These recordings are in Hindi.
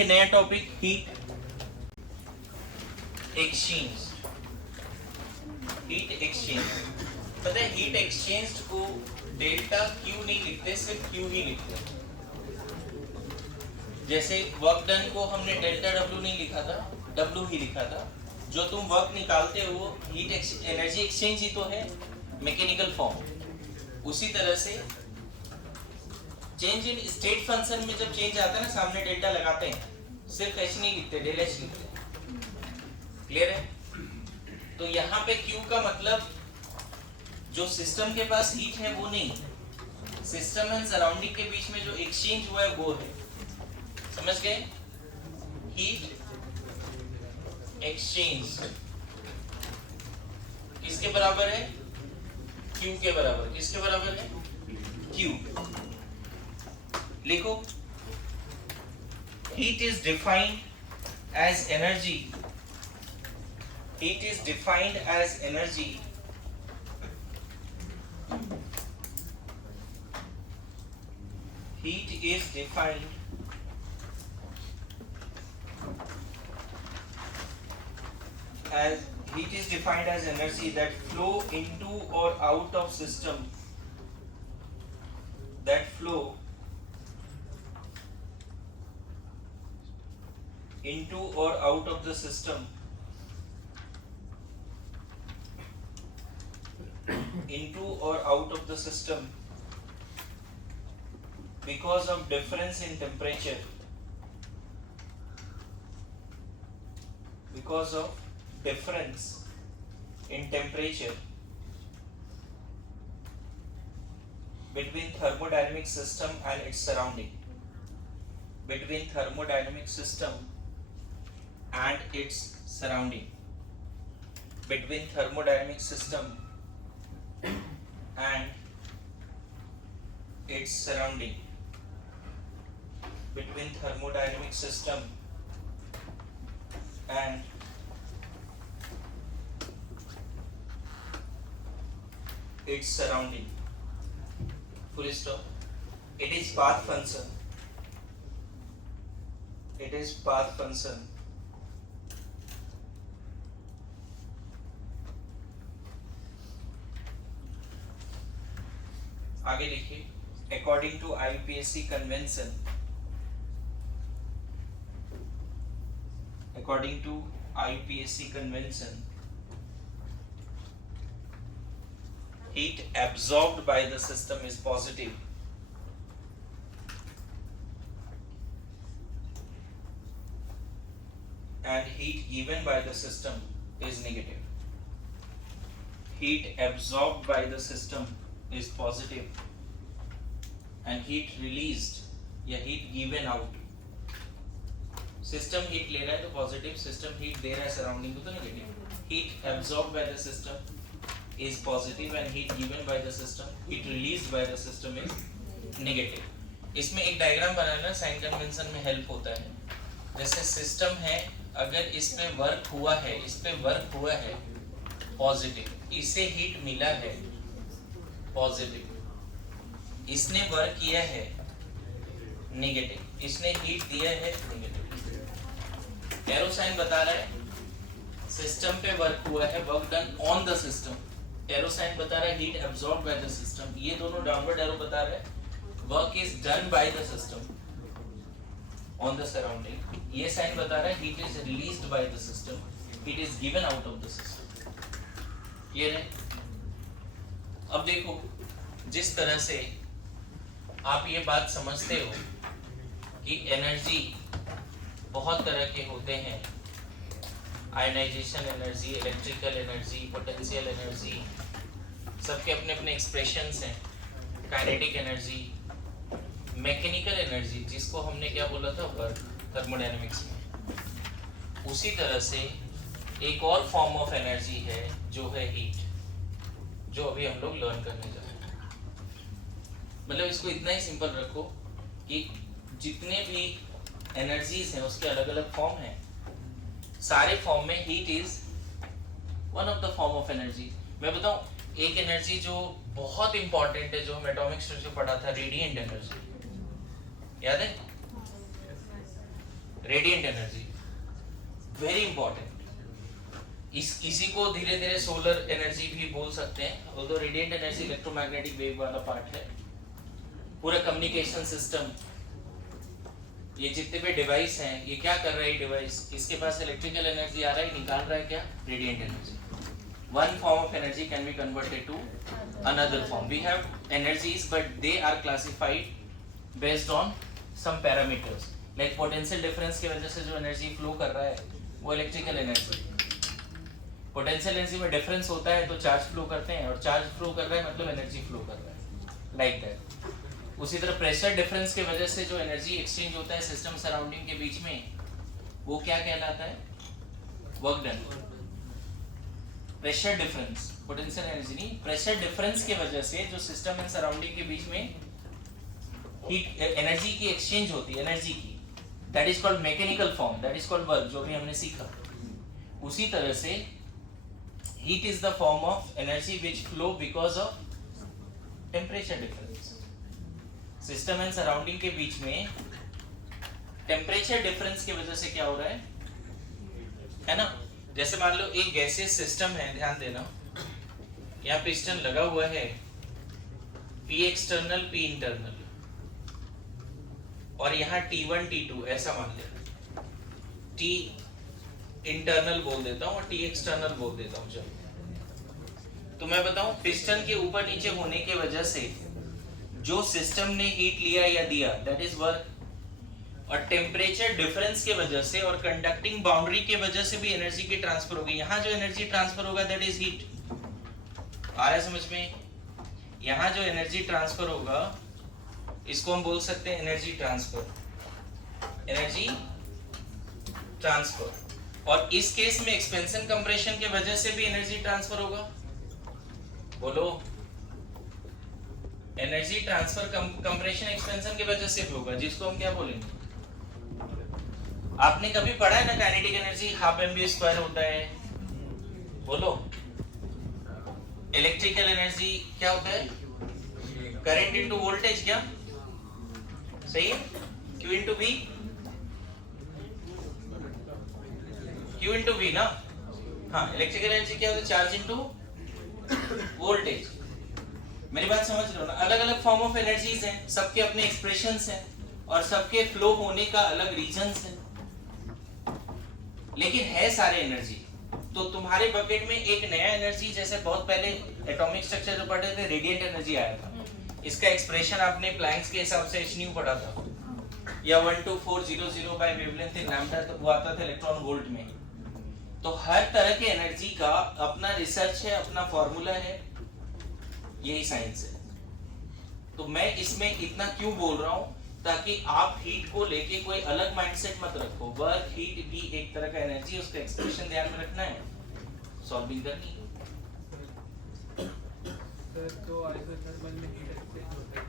सीखे नया topic, heat exchange. Heat exchange, पता है हीट एक्सचेंज को डेल्टा क्यू नहीं लिखते, सिर्फ क्यू ही लिखते हैं। जैसे वर्क डन को हमने डेल्टा डब्ल्यू नहीं लिखा था, डब्ल्यू ही लिखा था। जो तुम वर्क निकालते हो वो हीट एनर्जी एक्सचेंज ही तो है, मैकेनिकल फॉर्म। उसी तरह से चेंज इन स्टेट फंक्शन में जब चेंज आता है ना, सामने डेल्टा लगाते हैं, सिर्फ एच नहीं लिखते, डेल एच लिखते हैं। क्लियर है? तो यहाँ पे क्यू का मतलब जो सिस्टम के पास हीट है वो नहीं, सिस्टम एंड सराउंडिंग के बीच में जो एक्सचेंज हुआ है वो है। समझ गए? हीट एक्सचेंज किसके बराबर है? क्यू के बराबर। किसके बराबर है? क्यू। लिखो, heat is defined as energy. Heat is defined as energy heat is defined as energy that flow into or out of system, that flow into or out of the system, into or out of the system because of difference in temperature, because of difference in temperature between thermodynamic system and its surrounding, between thermodynamic system and its surrounding, between thermodynamic system and its surrounding, between thermodynamic system and its surrounding. Full stop. It is path function. It is path function. आगे लिखिए, according to IUPAC convention, according to IUPAC convention, heat absorbed by the system is positive and heat given by the system is negative. Heat absorbed by the system is positive and heat released या heat given out, system heat ले रहा है तो पॉजिटिव, सिस्टम हीट दे रहा है सराउंडिंग को तो negative. Heat absorb by the system is positive and heat given by the system, heat released by the system is negative. इसमें एक डायग्राम बनाना साइन कन्वेंशन में हेल्प होता है। जैसे सिस्टम है, अगर इस पे वर्क हुआ है, इस पे वर्क हुआ है पॉजिटिव, इसे हीट मिला है पॉजिटिव, इसने वर्क किया है नेगेटिव, इसने हीट दिया है नेगेटिव। एरो साइन बता रहा है सिस्टम पे वर्क हुआ है, work done on the system. Arrow sign बता रहा है heat absorb by the system. ये दोनों डाउनवर्ड एरो बता रहे हैं work is done by the system on the surrounding. ये साइन बता रहा है heat is released by the system, heat is given out of the system. ये है। अब देखो, जिस तरह से आप ये बात समझते हो कि एनर्जी बहुत तरह के होते हैं, ionisation energy, electrical energy, potential energy, सबके अपने अपने एक्सप्रेशंस हैं। काइनेटिक एनर्जी, मैकेनिकल एनर्जी जिसको हमने क्या बोला था वर्क, थर्मोडायनेमिक्स में। उसी तरह से एक और फॉर्म ऑफ एनर्जी है जो है हीट, जो अभी हम लोग लर्न करने जा रहे हैं। मतलब इसको इतना ही सिंपल रखो कि जितने भी एनर्जीज हैं उसके अलग अलग फॉर्म हैं, सारे फॉर्म में heat is one of the form of energy. मैं बताऊं एक एनर्जी जो बहुत इंपॉर्टेंट है, जो हम एटॉमिक स्ट्रक्चर पढ़ा था, रेडिएंट एनर्जी, याद है? Radiant energy very important. इसी को धीरे धीरे सोलर एनर्जी भी बोल सकते हैं, although radiant energy electromagnetic wave वाला पार्ट है। पूरा कम्युनिकेशन सिस्टम, ये जितने भी डिवाइस हैं, ये क्या कर रहा है डिवाइस, इसके पास इलेक्ट्रिकल एनर्जी आ रहा है, निकाल रहा है क्या, radiant energy. one form of energy can be converted to another form. We have energies but they are classified based on some parameters, like potential difference की वजह से जो एनर्जी फ्लो कर रहा है वो इलेक्ट्रिकल एनर्जी। पोटेंशियल एनर्जी में डिफरेंस होता है तो चार्ज फ्लो करते हैं, और चार्ज फ्लो कर रहा है मतलब एनर्जी फ्लो कर रहा है, लाइक दैट। उसी तरह प्रेशर डिफरेंस की वजह से जो एनर्जी एक्सचेंज होता है सिस्टम सराउंडिंग के बीच में, वो क्या कहलाता है, work done. Pressure difference, potential energy नहीं, प्रेशर डिफरेंस की वजह से जो सिस्टम एंड सराउंडिंग के बीच में हीट एनर्जी की एक्सचेंज होती है, एनर्जी की, that is called mechanical form, that is called work, जो भी हमने सीखा। उसी तरह से heat is the form of energy which flow because of temperature difference. System and surrounding के बीच में टेम्परेचर डिफरेंस की वजह से क्या हो रहा है ना। जैसे मान लो एक गैसियस सिस्टम है, ध्यान देना, यहाँ पिस्टन लगा हुआ है, P एक्सटर्नल P इंटरनल, और यहाँ T1 T2 ऐसा मान लेना, T इंटरनल बोल देता हूँ और T एक्सटर्नल बोल देता हूँ। चलो तो मैं बताऊं, पिस्टन के ऊपर नीचे होने की वजह से जो सिस्टम ने हीट लिया या दिया, दैट इज वर्क, और टेम्परेचर डिफरेंस के वजह से और कंडक्टिंग बाउंड्री के वजह से भी एनर्जी की ट्रांसफर होगी। यहाँ जो एनर्जी ट्रांसफर होगा दैट इज हीट। आ रहा है समझ में? यहाँ जो एनर्जी ट्रांसफर होगा इसको हम बोल सकते हैं एनर्जी ट्रांसफर, एनर्जी ट्रांसफर। और इस केस में एक्सपेंशन कंप्रेशन के वजह से भी एनर्जी ट्रांसफर होगा। बोलो, एनर्जी ट्रांसफर कंप्रेशन एक्सपेंशन की वजह से भी होगा, जिसको हम क्या बोलेंगे, आपने कभी पढ़ा है ना, kinetic energy half mv square होता है। बोलो, इलेक्ट्रिकल एनर्जी क्या होता है, करंट इनटू वोल्टेज, क्या सही है, Q into V, Q into V ना। हाँ, इलेक्ट्रिकल एनर्जी क्या होता है, चार्ज इनटू वोल्टेज। मेरी बात समझ रहे हो ना? अलग अलग फॉर्म ऑफ एनर्जीज हैं, सबके अपने एक्सप्रेशंस हैं और सबके फ्लो होने का अलग रीजंस है, लेकिन है सारे एनर्जी। तो तुम्हारे बकेट में एक नया एनर्जी, जैसे बहुत पहले एटॉमिक स्ट्रक्चर जो पढ़े थे, रेडिएंट एनर्जी आया था। इसका एक्सप्रेशन आपने प्लैंक्स के हिसाब से h पढ़ा था, या 12400 बाय वेवलेंथ इन लैम्डा, तो वो आता था इलेक्ट्रॉन वोल्ट में। तो हर तरह के एनर्जी का अपना रिसर्च है, अपना फॉर्मूला है, यही साइंस है। तो मैं इसमें इतना क्यों बोल रहा हूं, ताकि आप हीट को लेके कोई अलग माइंडसेट मत रखो। वर्क हीट भी एक तरह का एनर्जी, उसका एक्सप्रेशन ध्यान में रखना है, सॉल्विंग करनी है। सर, तो आइसोथर्मल में हीट एक्सचेंज होता है,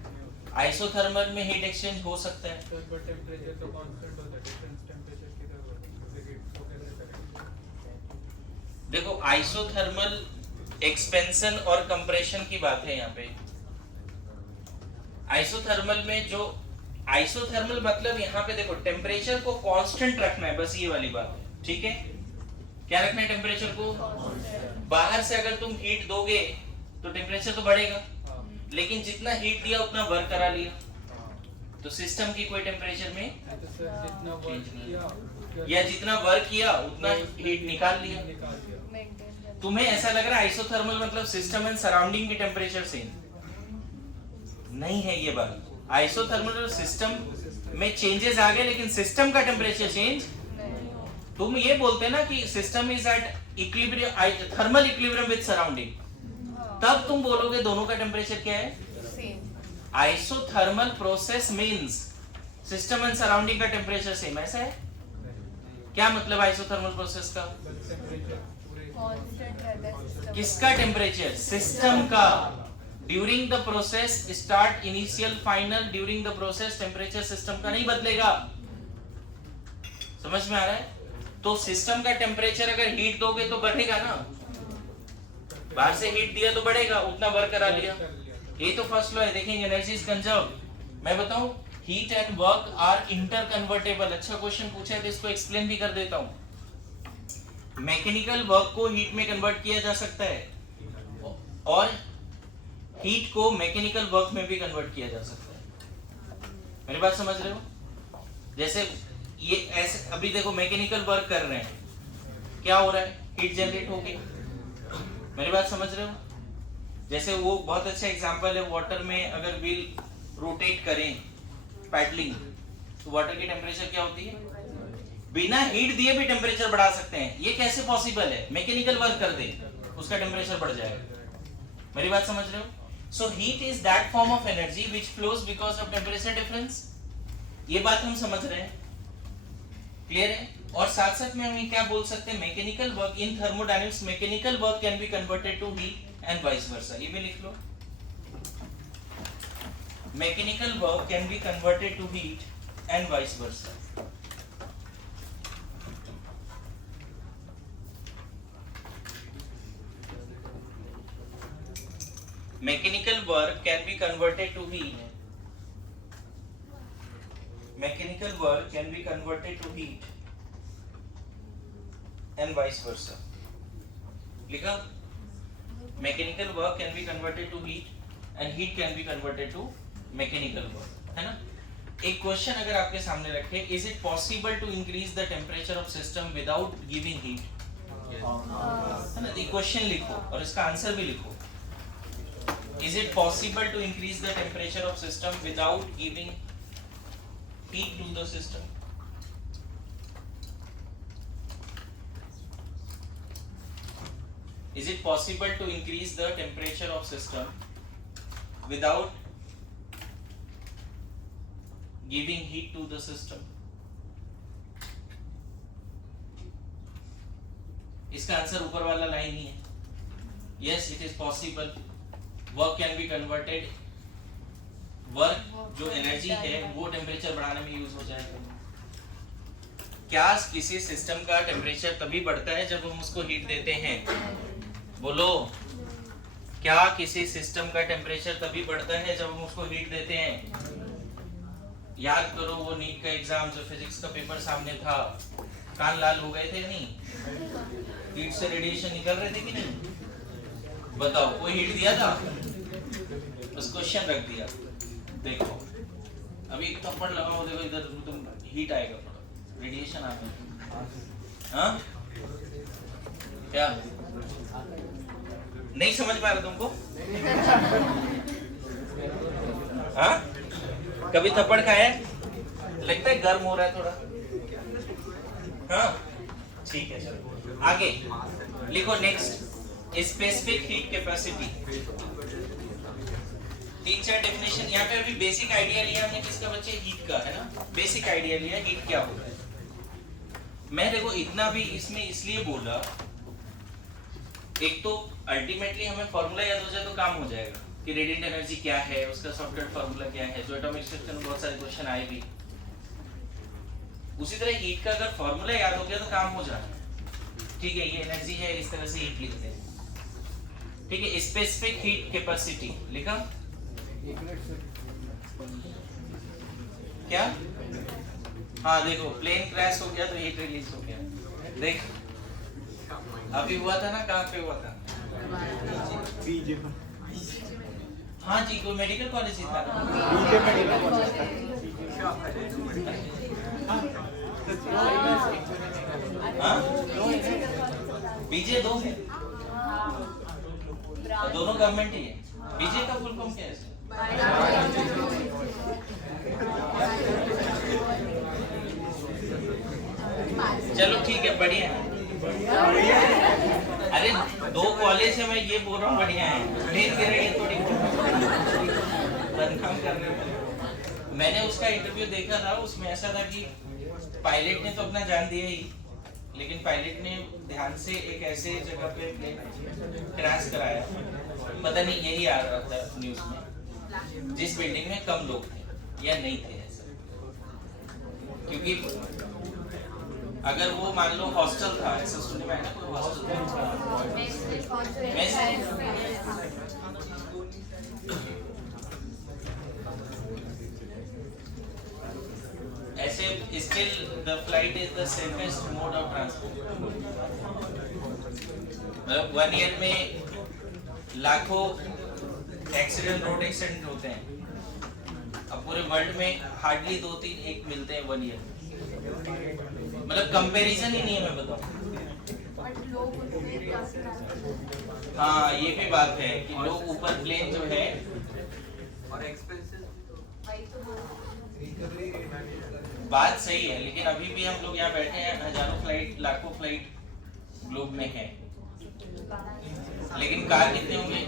आइसोथर्मल में हीट एक्सचेंज हो सकता है सर, बट टेंपरेचर तो कांस्टेंट होता है, डिफरेंस टेंपरेचर की तरह होता है, हीट को कैसे करेंगे? देखो, आइसोथर्मल एक्सपेंशन और कंप्रेशन की बात है यहाँ पे। आइसोथर्मल में जो आइसोथर्मल मतलब यहाँ पे देखो, टेम्परेचर को कांस्टेंट रखना है, बस ये वाली बात है, ठीक है। क्या रखना है टेम्परेचर को? बाहर से अगर तुम हीट दोगे तो टेम्परेचर तो बढ़ेगा, लेकिन जितना हीट दिया उतना वर्क करा लिया, तो सिस्टम की कोई टेम्परेचर में तो सर, जितना वर्क किया या जितना वर्क किया उतना हीट निकाल लिया। तुम्हें ऐसा लग रहा है आइसोथर्मल मतलब सिस्टम एंड सराउंडिंग की टेम्परेचर सेम, नहीं है ये बात। आइसोथर्मल सिस्टम में चेंजेस आ गए, लेकिन सिस्टम का टेम्परेचर चेंज। तुम ये बोलते ना कि system is at equilibrium, thermal equilibrium with surrounding, तब तुम बोलोगे दोनों का टेम्परेचर क्या है, isothermal process means system and surrounding का टेम्परेचर सेम, ऐसा है। क्या मतलब आइसोथर्मल प्रोसेस का? किसका टेम्परेचर? सिस्टम का। During the process start, initial, final, during the process temperature system का नहीं बदलेगा। समझ में आ रहा है? तो सिस्टम का टेम्परेचर अगर हीट दोगे तो बढ़ेगा ना, बाहर से हीट दिया तो बढ़ेगा, उतना वर्क करा लिया। ये तो फर्स्ट लॉ है। देखेंगे एनर्जी इज कंजर्व। मैं बताऊं, heat and work are interconvertible. अच्छा क्वेश्चन पूछा है तो इसको एक्सप्लेन भी कर देता हूं। मैकेनिकल वर्क को हीट में कन्वर्ट किया जा सकता है और हीट को मैकेनिकल वर्क में भी कन्वर्ट किया जा सकता है। मेरी बात समझ रहे हो? जैसे ये ऐसे अभी देखो मैकेनिकल वर्क कर रहे हैं, क्या हो रहा है? हीट जनरेट होगी। मेरी बात समझ रहे हो? जैसे वो बहुत अच्छा एग्जांपल है, वाटर में अगर व्हील रोटेट करें पैडलिंग तो वाटर की टेम्परेचर क्या होती है? बिना हीट दिए भी टेम्परेचर बढ़ा सकते हैं। ये कैसे पॉसिबल है? मैकेनिकल वर्क कर दे उसका टेम्परेचर बढ़ जाएगा। मेरी बात समझ रहे हो? So heat is that form of energy which flows because of temperature difference. ये बात हम समझ रहे हैं, क्लियर है? और साथ साथ में हम क्या बोल सकते हैं? Mechanical work in thermodynamics, mechanical work can be converted to heat and vice versa. ये भी लिख लो, mechanical work can be converted to heat and vice versa. Mechanical work can be converted to heat. Mechanical work can be converted to heat and vice versa. लिखा? Mechanical work can be converted to heat and heat can be converted to mechanical work. है ना? एक क्वेश्चन अगर आपके सामने रखे, is it possible to increase the temperature of system without giving heat? है ना? एक क्वेश्चन लिखो और इसका आंसर भी लिखो। Is it possible to increase the temperature of system without giving heat to the system? Is it possible to increase the temperature of system without giving heat to the system? इसका आंसर ऊपर वाला लाइन ही है। Yes, it is possible. Work can be converted, work जो एनर्जी है वो टेम्परेचर बढ़ाने में यूज हो जाएगा। क्या किसी सिस्टम का टेम्परेचर तभी बढ़ता है जब हम उसको हीट देते हैं? बोलो, क्या किसी सिस्टम का टेम्परेचर तभी बढ़ता है जब हम उसको हीट देते हैं? याद करो वो नीट का एग्जाम, जो फिजिक्स का पेपर सामने था, कान लाल हो गए थे नहीं? हीट से रेडिएशन निकल रहे थे कि नहीं? बताओ, कोई हीट दिया था? बस क्वेश्चन रख दिया। देखो अभी एक थप्पड़ लगाओ, देखो इधर तुम हीट आएगा, थोड़ा रेडिएशन आएगा। हाँ क्या नहीं समझ पा रहा तुमको? हाँ कभी थप्पड़ खाया? लगता है गर्म हो रहा है थोड़ा। हाँ ठीक है, चलो आगे लिखो। Next, specific heat capacity. 3-4 definition यहाँ पे अभी बेसिक आइडिया लिया हमने किसका बच्चे? हीट का, है ना? बेसिक आइडिया लिया हीट क्या होता है। मैं देखो इतना भी इसमें इसलिए बोला, एक तो अल्टीमेटली हमें फॉर्मूला याद हो जाए तो काम हो जाएगा कि रेडिएंट एनर्जी क्या है, उसका सॉफ्टवेयर फॉर्मूला क्या है, जो एटॉमिक स्ट्रक्चर में बहुत सारे क्वेश्चन आए भी। उसी तरह हीट का अगर फॉर्मूला याद हो गया तो काम हो जाए। ठीक है, ये एनर्जी है, इस तरह से हीट लिखते हैं। ठीक है, स्पेसिफिक हीट कैपेसिटी लिखा क्या? हाँ देखो, प्लेन क्रैश हो गया तो हीट रिलीज हो गया। देख अभी हुआ था ना, कहाँ पे हुआ था? हाँ जी, कोई मेडिकल कॉलेज ही था। बीजे 2 है, दोनों गवर्नमेंट ही है। बीजे का फुल फॉर्म क्या है? चलो ठीक है, बढ़िया है। अरे 2 कॉलेज है, मैं ये बोल रहा हूँ बढ़िया है। प्लेन दे रही है थोड़ी बदनाम करने में। मैंने उसका इंटरव्यू देखा था, उसमें ऐसा था कि पायलट ने तो अपना जान दिया ही, लेकिन पायलट ने ध्यान से एक ऐसे जगह पे प्लेन क्रैश कराया, पता नहीं यही आ रहा था न्यूज में, जिस बिल्डिंग में कम लोग थे या नहीं थे ऐसा। क्योंकि अगर वो मान लो हॉस्टल था, ऐसा सुनने में आया ना, कोई hostel still the flight is the safest mode of transport. मतलब 1 ईयर में लाखों एक्सीडेंट, रोड एक्सीडेंट होते हैं. अब पूरे वर्ल्ड में हार्डली 2-3 एक मिलते हैं 1 ईयर. मतलब कंपैरिजन ही नहीं है, मैं बताऊं. हाँ, ये भी बात है कि लोग ऊपर प्लेन जो है और एक्सपेंसेस बात सही है, लेकिन अभी भी हम लोग यहाँ बैठे हैं, हजारों फ्लाइट, लाखों फ्लाइट ग्लोब में है, लेकिन कार कितने होंगे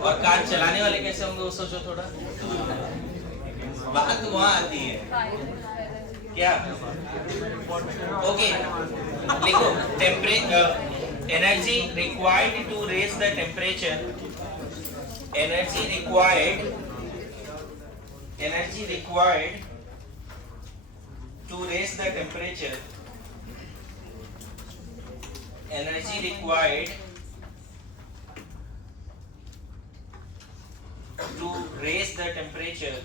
और कार चलाने वाले कैसे होंगे वो सोचो थोड़ा. बात वहाँ आती है क्या. ओके, लिखो energy required to raise the temperature. Energy required to raise the temperature. Energy required to raise the temperature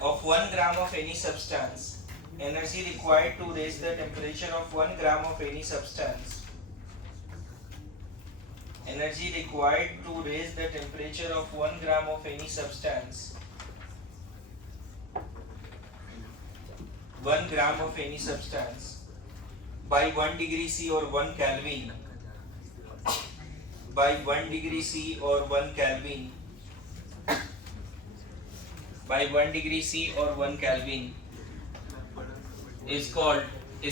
of 1 gram of any substance. Energy required to raise the temperature of 1 gram of any substance. Energy required to raise the temperature of 1 gram of any substance. 1 gram of any substance by 1 degree C or 1 Kelvin. By 1 degree C or 1 Kelvin. By 1 degree C or 1 Kelvin. Is called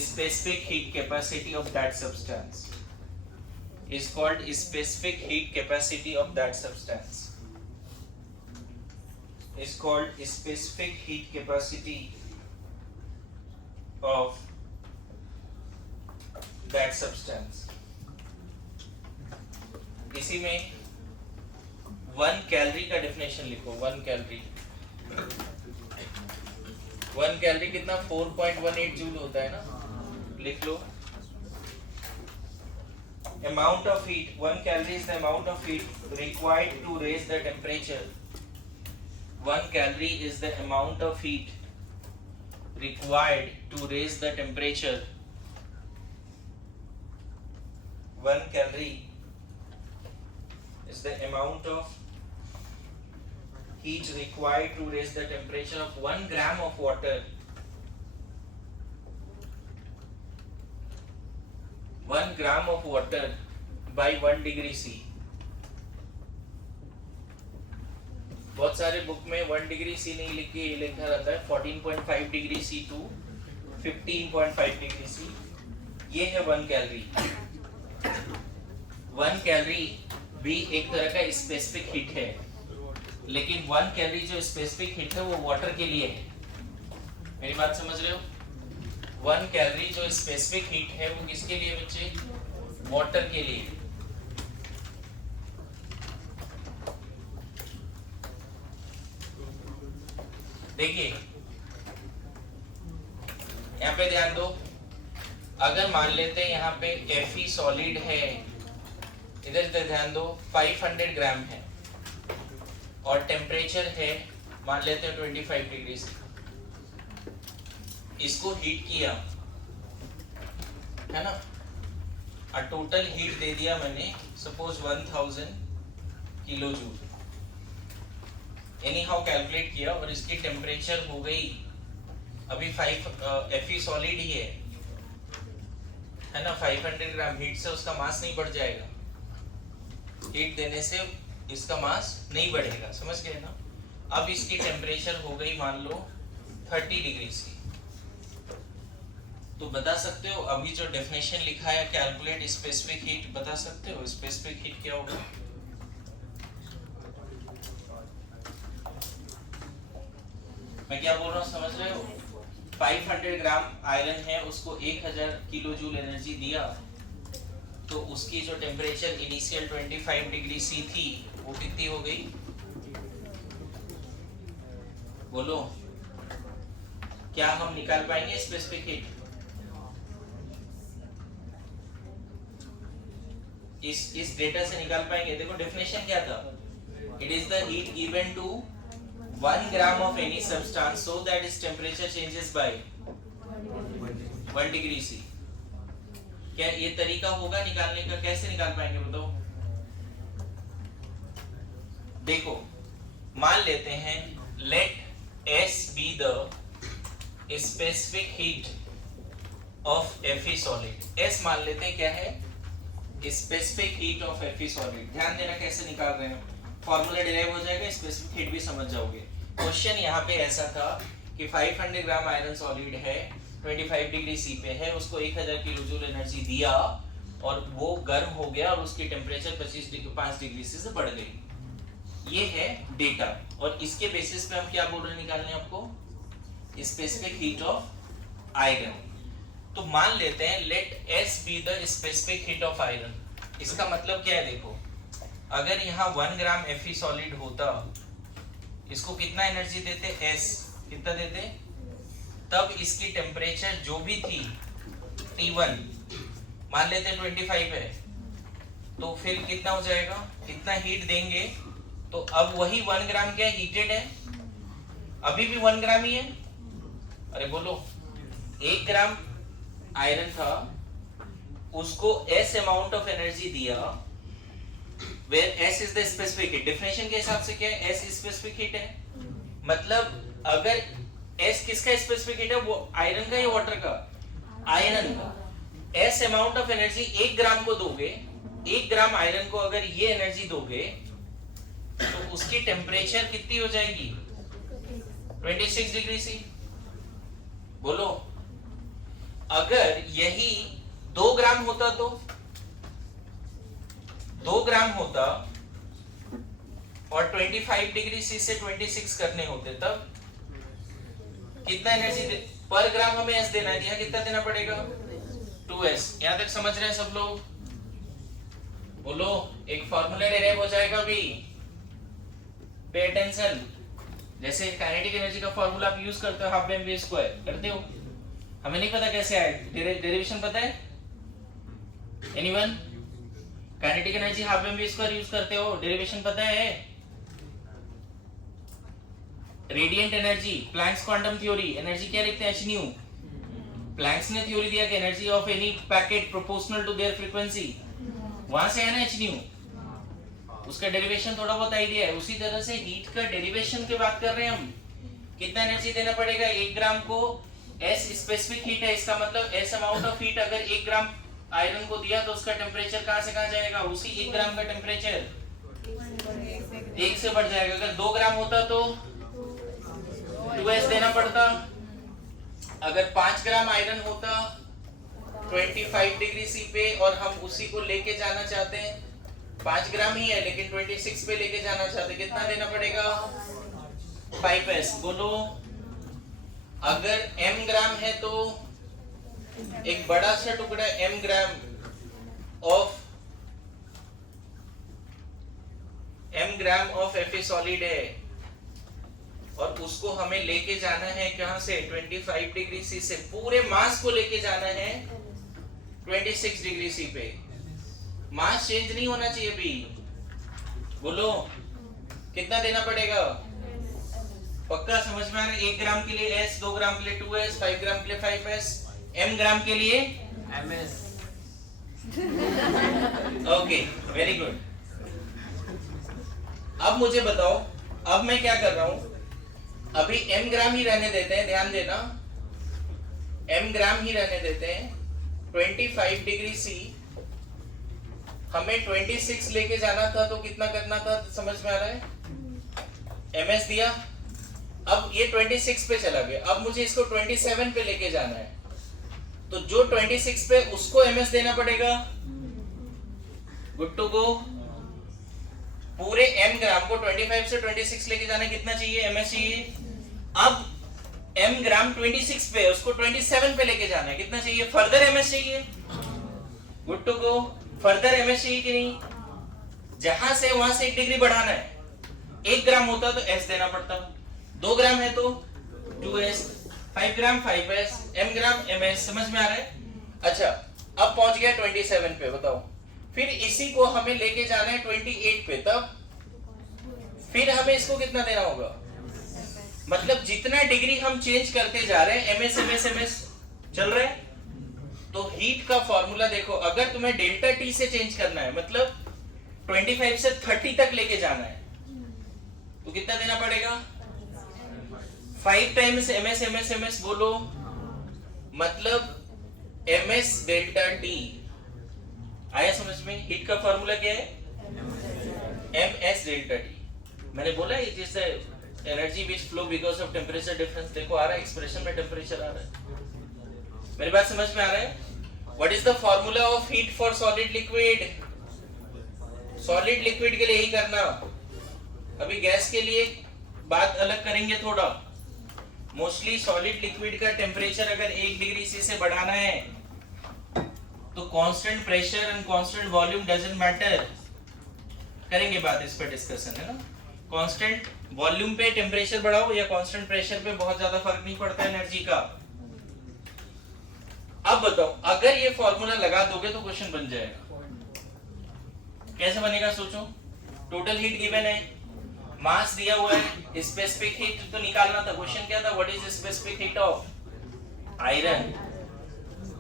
specific heat capacity of that substance. Is called specific heat capacity of that substance. Is called specific heat capacity of that substance. इसी में 1 कैलोरी का डेफिनेशन लिखो. 1 कैलोरी 1 कैलोरी कितना 4.18 जूल होता है ना. लिख लो. Amount of heat, 1 calorie is the amount of heat required to raise the temperature. 1 calorie is the amount of heat required to raise the temperature. 1 calorie is the amount of heat required to raise the temperature of 1 gram of water. 1 gram of water by 1 degree C. बहुत सारे बुक में 1 डिग्री सी नहीं लिख के लिखा रहता है 14.5 degree C to 15.5 degree C. ये है 1 कैलोरी. 1 कैलोरी भी एक तरह का स्पेसिफिक हीट है, लेकिन 1 कैलोरी जो स्पेसिफिक हीट है वो वाटर के लिए है. मेरी बात समझ रहे हो. 1 कैलोरी जो स्पेसिफिक हीट है वो किसके लिए बच्चे? वाटर के लिए. देखिए यहाँ पे ध्यान दो. अगर मान लेते हैं यहाँ पे Fe सॉलिड है, इधर ध्यान दो 500 ग्राम है और टेम्परेचर है मान लेते हैं 25 डिग्री से. इसको हीट किया है ना, और टोटल हीट दे दिया मैंने suppose 1000 kilo joule. Any how calculate किया और इसकी टेम्परेचर हो गई अभी 5 Fe सॉलिड ही है ना. 500 ग्राम हीट से उसका मास नहीं बढ़ जाएगा. हीट देने से इसका मास नहीं बढ़ेगा. समझ गए ना. अब इसकी टेम्परेचर हो गई मान लो 30 डिग्री सी. तो बता सकते हो अभी जो डेफिनेशन लिखा है कैलकुलेट स्पेसिफिक हीट, बता सकते हो स्पेसिफिक हीट क्या होगा? मैं क्या बोल रहा हूँ समझ रहे हो. 500 ग्राम आयरन है, उसको 1000 किलो जूल एनर्जी दिया, तो उसकी जो टेम्परेचर इनिशियल 25 डिग्री सी थी वो कितनी हो गई? बोलो क्या हम निकाल पाएंगे स्पेसिफिक हीट? इस डेटा से निकाल पाएंगे। देखो डेफिनेशन क्या था, it is the heat given to 1 gram of any substance so that its temperature changes by 1 degree C। क्या ये तरीका होगा निकालने का? कैसे निकाल पाएंगे बताओ? देखो मान लेते हैं let S be the specific heat of Fe solid। S मान लेते हैं क्या है? specific heat of Fe solid। ध्यान देना कैसे निकाल रहे हैं, फॉर्मूला डिराइव हो जाएगा, स्पेसिफिक हीट भी समझ जाओगे। क्वेश्चन यहाँ पे ऐसा था कि 500 ग्राम आयरन सॉलिड है, 25 डिग्री सी पे है, उसको 1000 किलो जूल एनर्जी दिया और वो गर्म हो गया और उसकी टेम्परेचर 5 डिग्री से बढ़ गई। ये है डेटा और इसके बेसिस पे हम क्या बोल रहे हैं निकालने आपको? Specific heat of iron. तो मान लेते हैं let S be the specific heat of iron. इसका मतलब क्या है? देखो अगर यहाँ 1 ग्राम Fe सॉलिड होता, इसको कितना एनर्जी देते? S कितना देते? तब इसकी टेम्परेचर जो भी थी T1 मान लेते 25 है, तो फिर कितना हो जाएगा? कितना हीट देंगे? तो अब वही 1 ग्राम क्या हीटेड है? अभी भी 1 ग्राम ही है। अरे बोलो, 1 ग्राम आयरन था, उसको S अमाउंट ऑफ एनर्जी दिया, where S is the specific heat। Definition के हिसाब से क्या है? S स्पेसिफिक हीट है। मतलब अगर S किसका स्पेसिफिक हीट है? वो आयरन का या वाटर का? आयरन का। S अमाउंट ऑफ एनर्जी 1 ग्राम को दोगे, 1 ग्राम आयरन को अगर ये एनर्जी दोगे तो उसकी टेम्परेचर कितनी हो जाएगी? 26 डिग्री सी। बोलो अगर यही 2 ग्राम होता तो 2 ग्राम होता और 25 डिग्री सी से 26 करने होते, तब कितना एनर्जी पर ग्राम हमें एस देना है? यहाँ कितना देना पड़ेगा? 2s। यहाँ तक समझ रहे हैं सब लोग? बोलो एक फॉर्मूला डिराइव हो जाएगा भी, पे अटेंशन। जैसे काइनेटिक एनर्जी का फॉर्मूला आप यूज करते हो, हाफ mv स्क्वायर करते हो, हमें नहीं पता कैसे आए, डेरिवेशन पता है? Anyone? Kinetic energy half mv square use करते हो, डेरिवेशन पता है? Radiant energy, Planck's quantum theory, energy क्या लिखते हैं? h nu। प्लैंक्स ने थ्योरी दिया कि energy of any packet proportional to their frequency, वहां से है ना h nu। उसका डेरिवेशन थोड़ा बहुत आइडिया है। उसी तरह से हीट का डेरिवेशन की बात कर रहे हैं हम। कितना एनर्जी देना पड़ेगा? 1 ग्राम को S स्पेसिफिक हीट है, इसका मतलब S अमाउंट ऑफ हीट अगर 1 ग्राम आयरन को दिया तो उसका टेम्परेचर कहां से कहां जाएगा? उसी 1 ग्राम का टेम्परेचर 1 से बढ़ जाएगा। अगर 2 ग्राम होता तो 2s देना पड़ता। अगर 5 ग्राम आयरन होता 25 डिग्री सी पे और हम उसी को लेके जाना चाहते हैं, 5 ग्राम ही है लेकिन 26 पे लेके जाना चाहते, कितना देना पड़ेगा? 5s। बोलो अगर m ग्राम है तो एक बड़ा सा टुकड़ा m gram of Fe solid है और उसको हमें लेके जाना है कहां से? 25 डिग्री सी से। पूरे मास को लेके जाना है 26 डिग्री सी पे। मास चेंज नहीं होना चाहिए भी। बोलो कितना देना पड़ेगा? पक्का समझ में आ रहा है? 1 ग्राम के लिए S, 2 ग्राम के लिए 2s, 5 ग्राम के लिए 5s, m ग्राम के लिए ms। Okay very good. अब मुझे बताओ, अब मैं क्या कर रहा हूं? अभी m ग्राम ही रहने देते हैं, ध्यान देना, m ग्राम ही रहने देते हैं। 25 डिग्री सी हमें 26 लेके जाना था तो कितना करना था? समझ में आ रहा है? ms दिया, अब ये 26 पे चला गया, अब मुझे इसको 27 पे लेके जाना है, तो जो 26 पे उसको ms देना पड़ेगा। Good to go. पूरे m ग्राम को 25 से 26 लेके जाना कितना चाहिए? ms चाहिए। अब m ग्राम 26 पे, उसको 27 पे लेके जाना है, कितना चाहिए? फर्दर ms चाहिए। Good to go. Further ms चाहिए कि नहीं? जहां से वहां से 1 डिग्री बढ़ाना है। 1 ग्राम होता तो s देना पड़ता, 2 ग्राम है तो 2s, 5 ग्राम 5s, m ग्राम ms। समझ में आ रहा है? अच्छा अब पहुंच गया 27 पे। बताओ फिर इसी को हमें लेके जाना है 28 पे, तब फिर हमें इसको कितना देना होगा, मतलब जितना डिग्री हम चेंज करते जा रहे हैं एमएस एमएस एमएस चल रहा है। तो हीट का फॉर्मूला देखो, अगर तुम्हें डेल्टा टी से चेंज करना है मतलब 25 से 30 तक लेके जाना है तो कितना देना पड़ेगा, 5 टाइम्स एमएस एमएस एमएस बोलो, मतलब एमएस डेल्टा टी। आया समझ में? हीट का फॉर्मूला क्या है, एमएस डेल्टा टी। मैंने बोला ये जैसे energy which flow because of temperature difference, देखो आ रहा है एक्सप्रेशन में टेम्परेचर आ रहा है। मेरी बात समझ में आ रहा है? What is the formula of heat for solid liquid? Solid liquid के लिए यही करना। अभी गैस के लिए बात अलग करेंगे थोड़ा। मोस्टली सॉलिड लिक्विड का टेम्परेचर अगर 1 डिग्री सी से बढ़ाना है तो constant pressure and constant volume doesn't matter. करेंगे बात इस पर, डिस्कशन है ना। कांस्टेंट वॉल्यूम पे टेम्परेचर बढ़ाओ या कांस्टेंट प्रेशर पे बहुत ज्यादा फर्क नहीं पड़ता एनर्जी का। अब बताओ, अगर ये फॉर्मूला लगा दोगे तो क्वेश्चन बन जाएगा। कैसे बनेगा सोचो। टोटल हीट गिवन है, मास दिया हुआ है, स्पेसिफिक हीट तो निकालना था। क्वेश्चन क्या था, what is specific heat of iron.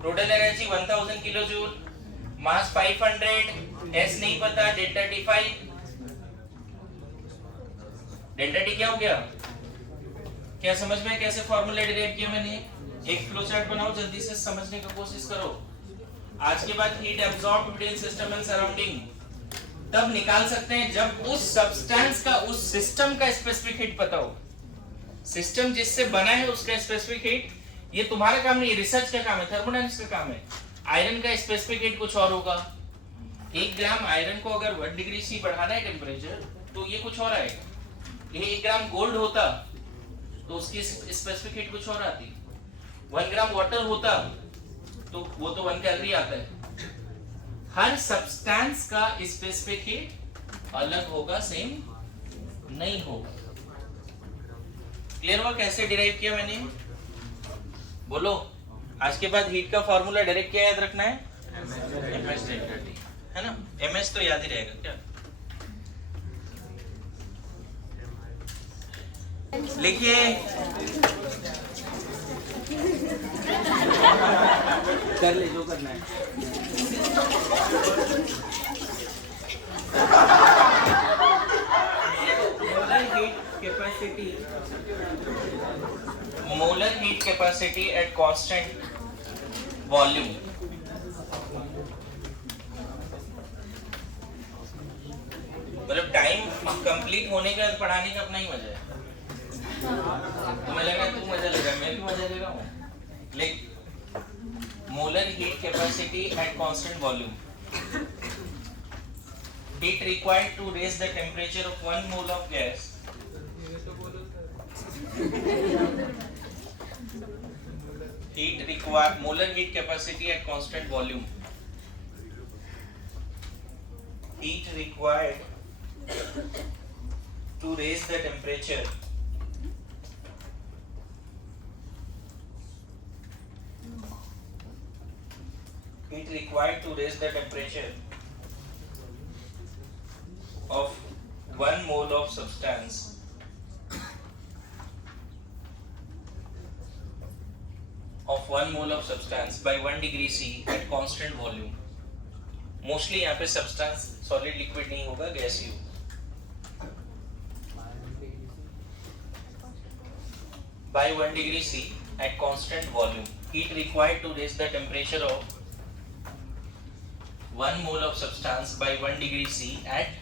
Total energy 1000 kilo joule, mass 500, S नहीं पता, डेल्टा टी 5। डेल्टा टी क्या हो गया, क्या समझ में कैसे फॉर्मूला डिराइव किया मैंने? एक फ्लो चार्ट बनाओ, जल्दी से समझने की कोशिश करो। आज के बाद heat absorb with in system and surrounding तब निकाल सकते हैं जब उस सब्सटेंस का, उस सिस्टम का स्पेसिफिक हीट पता हो। सिस्टम जिससे बना है उसका स्पेसिफिक हीट, ये तुम्हारा काम नहीं, रिसर्च का काम है, थर्मोडायनामिक्स का काम है। आयरन का स्पेसिफिक हीट कुछ और होगा। 1 ग्राम आयरन को अगर 1 डिग्री सी बढ़ाना है टेम्परेचर तो ये कुछ और आएगा। ये 1 ग्राम गोल्ड होता तो उसकी स्पेसिफिक हीट कुछ और आती। 1 ग्राम वाटर होता तो वो तो 1 कैलोरी आता है। हर सब्सटेंस का स्पेसिफिक हीट अलग होगा, सेम नहीं होगा। क्लियर हुआ कैसे डिराइव किया मैंने? बोलो। आज के बाद हीट का फॉर्मूला डायरेक्ट क्या याद रखना है, एमएस डेल्टा टी, है ना। एमएस तो याद ही रहेगा क्या। लिखिए, कर ले जो करना है। Molar heat capacity at constant volume. मतलब टाइम कंप्लीट होने का पढ़ाने का अपना ही मजा है। तुम्हें लग रहा है तू मजा ले रहा है, मैं भी मजा ले रहा हूँ। Like molar heat capacity at constant volume, heat required to raise the temperature of 1 mole of gas heat required molar heat capacity at constant volume, heat required to raise the temperature heat required to raise the temperature of 1 mole of substance by 1 degree C at constant volume. Mostly यहाँ पे substance solid liquid नहीं होगा, गैस ही होगा। By 1 degree C at constant volume, heat required to raise the temperature of 1 mole of substance by 1 degree C at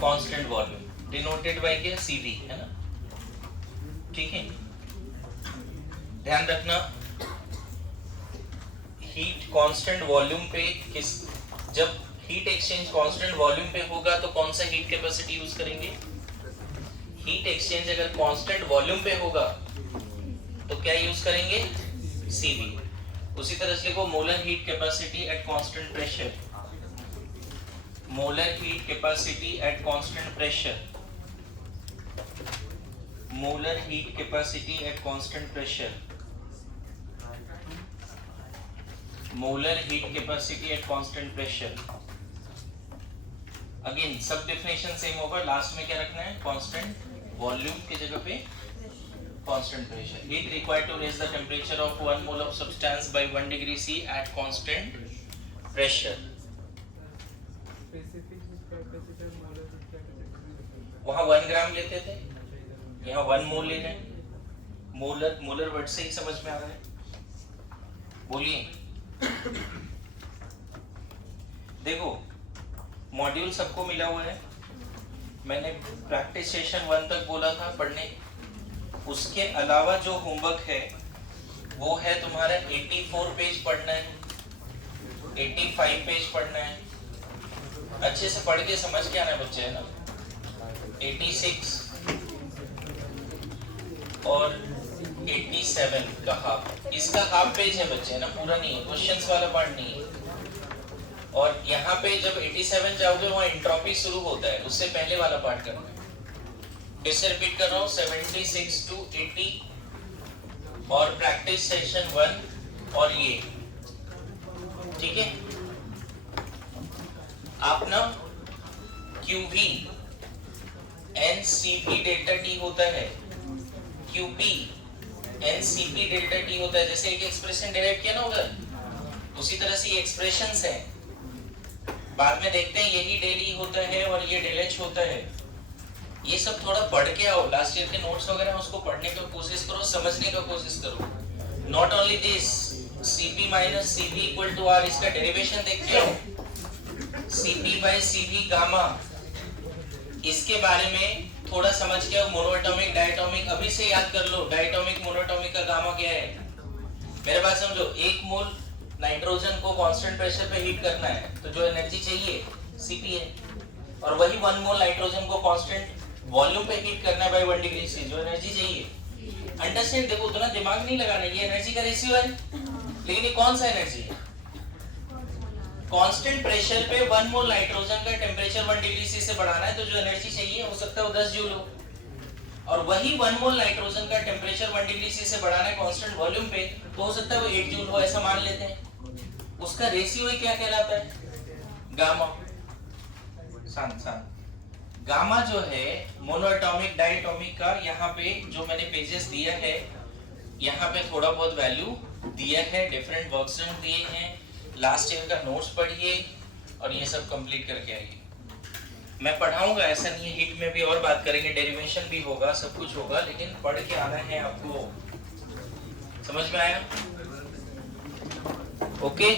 constant volume, denoted by क्या, CV, है ना। ठीक है, ध्यान रखना हीट कांस्टेंट वॉल्यूम पे किस, जब हीट एक्सचेंज कांस्टेंट वॉल्यूम पे होगा तो कौन सा हीट कैपेसिटी यूज करेंगे। हीट एक्सचेंज अगर कांस्टेंट वॉल्यूम पे होगा तो क्या यूज करेंगे, CV। उसी तरह से लिखो molar heat capacity eight constant pressure, molar heat capacity at constant pressure, molar heat capacity at constant pressure, molar heat capacity at constant pressure, again सब डेफिनेशन सेम होगा, लास्ट में क्या रखना है, कांस्टेंट वॉल्यूम की जगह पे constant pressure. Heat required to raise the temperature of 1 mole of substance by 1 degree C at constant pressure. Specific capacitor molar capacitor वहां 1 ग्राम लेते थे, यहाँ 1 मोल ले रहे हैं. मोलर वर्ड से ही समझ में आ रहा है. बोलिए. देखो मॉड्यूल सबको मिला हुआ है. मैंने प्रैक्टिस सेशन 1 तक बोला था पढ़ने. उसके अलावा जो होमवर्क है वो है तुम्हारा 84 पेज पढ़ना है, 85 पेज पढ़ना है. अच्छे से पढ़ के समझ के आना है बच्चे, है ना. 86 और 87 का हाफ, इसका हाफ पेज है बच्चे, है ना, पूरा नहीं है, क्वेश्चंस वाला पार्ट नहीं है. और यहाँ पे जब 87 जाओगे वहाँ एंट्रोपी शुरू होता है, उससे पहले वाला पार्ट करना है. फिर से रिपीट कर रहा हूँ, 76 to 80 और प्रैक्टिस सेशन 1 और ये, ठीक है. आप ना QV NCP डेल्टा T होता है, QP NCP डेल्टा T होता है. जैसे एक एक्सप्रेशन डिराइव किया ना उधर, उसी तरह से ये एक्सप्रेशंस हैं. बाद में देखते हैं यही डेल E होता है और ये डेल H होता है. ये सब थोड़ा पढ़ के आओ, लास्ट ईयर के नोट्स वगैरह उसको पढ़ने की कोशिश करो, समझने की कोशिश करो. Not only this, Cp minus Cv equal to R, इसका डेरिवेशन देख के आओ. Cp बाय Cv गामा, इसके बारे में थोड़ा समझ के आओ. मोनोएटॉमिक डायटॉमिक अभी से याद कर लो. डायटॉमिक मोनोएटॉमिक का गामा क्या है. मेरे बात समझो, 1 मोल नाइट्रोजन को कांस्टेंट प्रेशर पे हीट करना है तो जो एनर्जी चाहिए Cp है. और वही 1 मोल नाइट्रोजन को कांस्टेंट वॉल्यूम पे हीट करना है बाय 1 डिग्री C, जो एनर्जी चाहिए. अंडरस्टैंड. देखो उतना दिमाग नहीं लगाना, ये एनर्जी का रेशियो है. लेकिन ये कौन सा एनर्जी है. कांस्टेंट प्रेशर पे 1 मोल नाइट्रोजन का टेम्परेचर 1 डिग्री C से बढ़ाना है तो जो एनर्जी चाहिए हो सकता है वो 10 जूल हो. और वही 1 मोल नाइट्रोजन का टेम्परेचर 1 डिग्री C से बढ़ाना है कांस्टेंट वॉल्यूम पे तो हो सकता है वो 8 जूल हो, ऐसा मान लेते हैं. उसका रेशियो ही क्या कहलाता है, गामा. शांत. गामा जो है मोनोएटॉमिक डायटॉमिक का, यहाँ पे जो मैंने पेजेस दिया है यहाँ पे थोड़ा बहुत वैल्यू दिया है, डिफरेंट वर्क्स दिए हैं. लास्ट ईयर का नोट्स पढ़िए और ये सब कंप्लीट करके आइए. मैं पढ़ाऊंगा, ऐसा नहीं है. हिट में भी और बात करेंगे, डेरिवेशन भी होगा, सब कुछ होगा, लेकिन पढ़ के आना है आपको. समझ में आया. ओके.